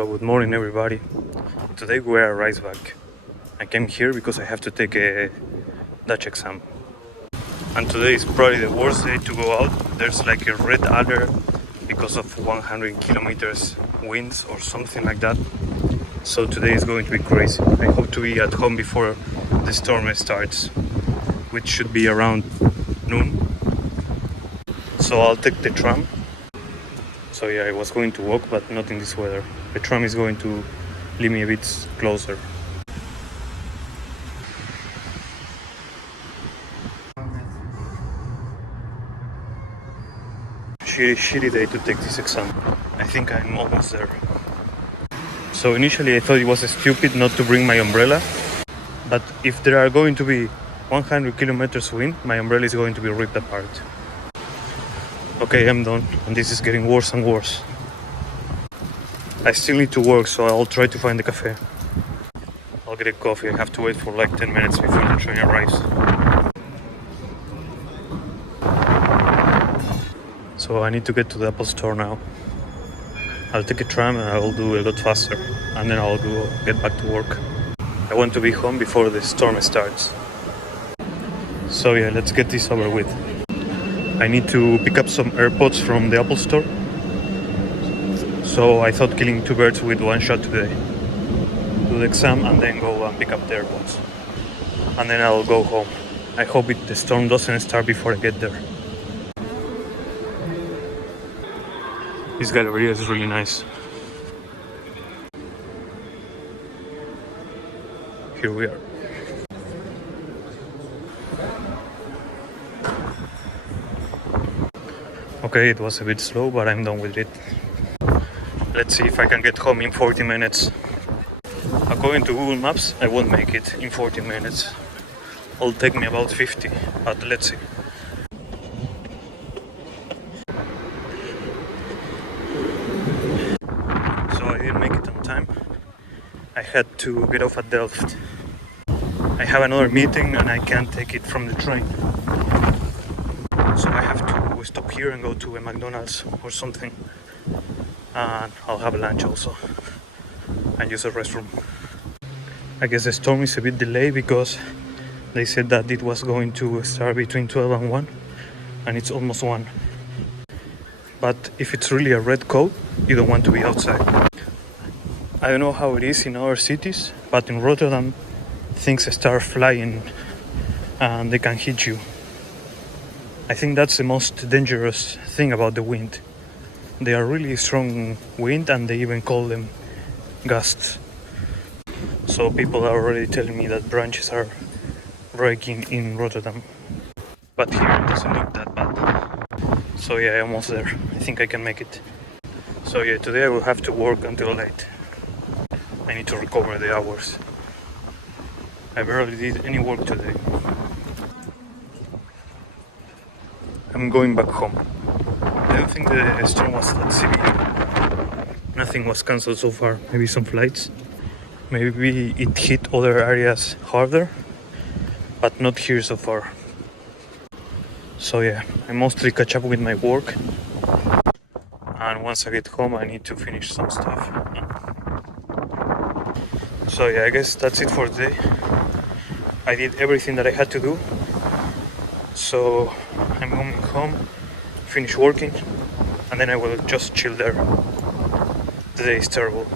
So good morning everybody. Today we are at Rijswijk. I came here because I have to take a Dutch exam. And today is probably the worst day to go out. There's like a red alert because of 100 kilometers winds or something like that. So today is going to be crazy. I hope to be at home before the storm starts, which should be around noon. So I'll take the tram. So yeah, I was going to walk, but not in this weather. The tram is going to leave me a bit closer. Shitty day to take this exam. I think I'm almost there. So initially I thought it was stupid not to bring my umbrella, but if there are going to be 100 kilometers wind, my umbrella is going to be ripped apart. Okay, I'm done, and this is getting worse and worse. I still need to work, so I'll try to find a cafe. I'll get a coffee. I have to wait for like 10 minutes before the train arrives. So I need to get to the Apple Store now. I'll take a tram and I'll do a lot faster, and then I'll get back to work. I want to be home before the storm starts. So yeah, let's get this over with. I need to pick up some AirPods from the Apple Store. So I thought killing two birds with one shot today. Do the exam and then go and pick up the AirPods. And then I'll go home. I hope the storm doesn't start before I get there. This gallery is really nice. Here we are. Okay, it was a bit slow, but I'm done with it. Let's see if I can get home in 40 minutes. According to Google Maps, I won't make it in 40 minutes. It'll take me about 50, but let's see. So I didn't make it on time. I had to get off at Delft. I have another meeting and I can't take it from the train. So I have to stop here and go to a McDonald's or something. And I'll have lunch also. And use the restroom. I guess the storm is a bit delayed because they said that it was going to start between 12 and 1. And it's almost 1. But if it's really a red coat, you don't want to be outside. I don't know how it is in other cities, but in Rotterdam, things start flying and they can hit you. I think that's the most dangerous thing about the wind. They are really strong wind and they even call them gusts. So people are already telling me that branches are breaking in Rotterdam. But here it doesn't look that bad. So yeah, I'm almost there. I think I can make it. So yeah, today I will have to work until late. I need to recover the hours. I barely did any work today. I'm going back home. I don't think the storm was that severe. Nothing was cancelled so far. Maybe some flights. Maybe it hit other areas harder, but not here so far. So yeah, I mostly catch up with my work. And once I get home, I need to finish some stuff. So yeah, I guess that's it for today. I did everything that I had to do. So I'm going home, finish working, and then I will just chill there. The day is terrible.